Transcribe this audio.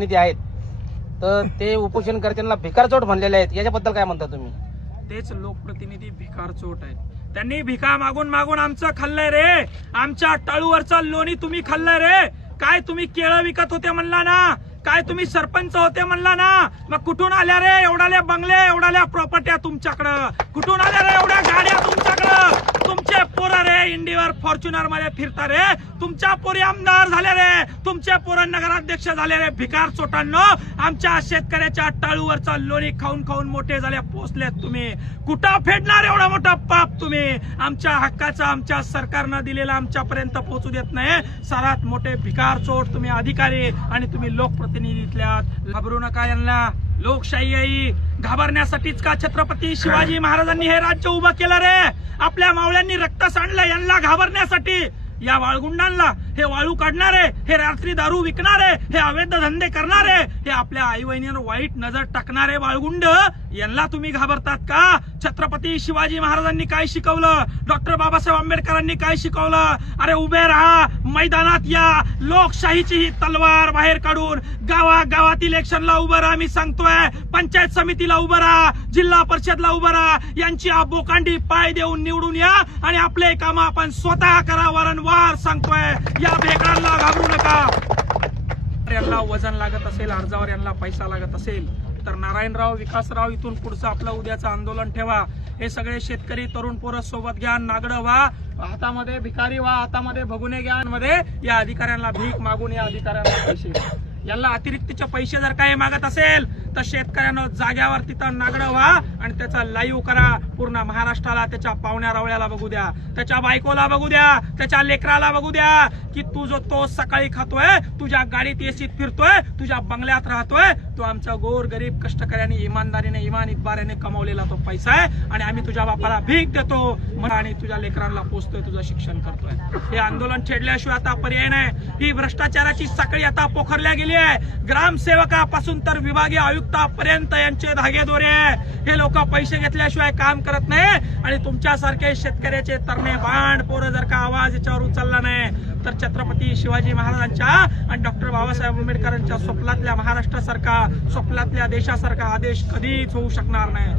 लोकप्रतिनिधी आहेत तर ते उपोषणकर्त्यांना भिकारचोट म्हणलेले आहेत, याच्याबद्दल काय म्हणता तुम्ही? तेच लोकप्रतिनिधी भिकारचोट आहेत. त्यांनी भिका मागून मागून आमचं खाल्लंय रे. आमच्या टाळूवरचं लोणी तुम्ही खाल्लंय रे. काय तुम्ही केळं विकत होते म्हणला ना, काय तुम्ही सरपंच होते म्हणला ना, मग कुठून आल्या रे एवढाले बंगले, एवढाल्या प्रॉपर्ट्या तुमच्याकडं? कुठून आल्या रे एवढ्या गाड्या तुमच्याकडं? तुमचे पोरं रे इंडिवर फॉर्च्युनर मध्ये फिरता रे. तुमच्या पोरी आमदार झाले रे, तुमचे पोरं नगराध्यक्ष झाले रे. भिकार चोटांनो, आमच्या शेतकऱ्याच्या टाळूवरचा लोणी खाऊन खाऊन मोठे झाले, पोचलेत तुम्ही. कुठं फेडणार एवढा मोठा पाप तुम्ही? आमच्या हक्काचा आमच्या सरकारनं दिलेला आमच्यापर्यंत पोहोचू देत नाही. सर्वात मोठे भिकार चोट तुम्ही अधिकारी आणि तुम्ही लोकप्रतिनिधीतल्यात. घाबरू नका यांना. लोकशाही आई घाबरण्यासाठीच का छत्रपती शिवाजी महाराजांनी हे राज्य उभं केलं रे? आपल्या मावळ्यांनी रक्त सांडलं यांना घाबरण्यासाठी. या वाळगुंडांना, हे वाळू काढणारे, हे रात्री दारू विकणारे, हे अवैध धंदे करणारे, हे आपल्या आई बहिणींवर वाईट नजर टाकणारे वाळगुंड, यांना तुम्ही घाबरतात का? छत्रपती शिवाजी महाराजांनी काय शिकवलं? डॉक्टर बाबासाहेब आंबेडकरांनी काय शिकवलं? अरे उभे राहा, मैदानात या, लोकशाहीची ही तलवार बाहेर काढून गावागावात इलेक्शनला उभं राहा. मी सांगतोय, पंचायत समितीला उभं राहा, जिल्हा परिषदला उभं राहा. यांची बोकांडी पाय देऊन निवडून या आणि आपले काम आपण स्वतः करा. वारंवार सांगतोय, या भेकरांना घाबरू नका. यांना वजन लागत असेल, अर्जावर यांना पैसा लागत असेल तर नारायणराव, विकासराव, इथून पुढचं आपलं उद्याचं आंदोलन ठेवा. हे सगळे शेतकरी तरुण पोरं सोबत घ्या, नागडं व्हा, हातामध्ये भिकारी व्हा, हातामध्ये भगुने घ्या. मध्ये या अधिकाऱ्यांना भीक मागून या अधिकाऱ्यांना पैसे द्या. यांना अतिरिक्तचे पैसे जर काही मागत असेल तर शेतकऱ्यांना जाग्यावर तिथं नागडं व्हा आणि त्याचा लाईव्ह करा. पूर्ण महाराष्ट्राला, त्याच्या पाहुण्या रावळ्याला बघू द्या, त्याच्या बायकोला बघू द्या, त्याच्या लेकराला बघू द्या की तू जो तो सकाळी खातोय, तुझ्या गाडीत एसीत फिरतोय, तुझ्या बंगल्यात राहतोय, तो आमचा गोर गरीब कष्टकऱ्यांनी इमानदारीने इमान इतबाऱ्याने कमावलेला तो पैसा आहे आणि आम्ही तुझ्या बापाला भीक देतो आणि तुझ्या लेकरांना पोचतोय, तुझं शिक्षण करतोय. हे आंदोलन छेडल्याशिवाय आता पर्याय नाही. ही भ्रष्टाचाराची साखळी आता पोखरल्या गेली आहे. ग्रामसेवकापासून तर विभागीय आयुक्तापर्यंत यांचे धागेदोरे आहे. हे लोक पैसे घेतल्याशिवाय काम करत नाही आणि तुमच्यासारखे शेतकऱ्याचे तरणे बांड पोरं जर का आवाज याच्यावर उचलला नाही तर छत्रपती शिवाजी महाराजांच्या आणि डॉक्टर बाबासाहेब आंबेडकरांच्या स्वप्नातल्या महाराष्ट्रासारखा, स्वप्नातल्या देशासारखा आदेश कधीच होऊ शकणार नाही.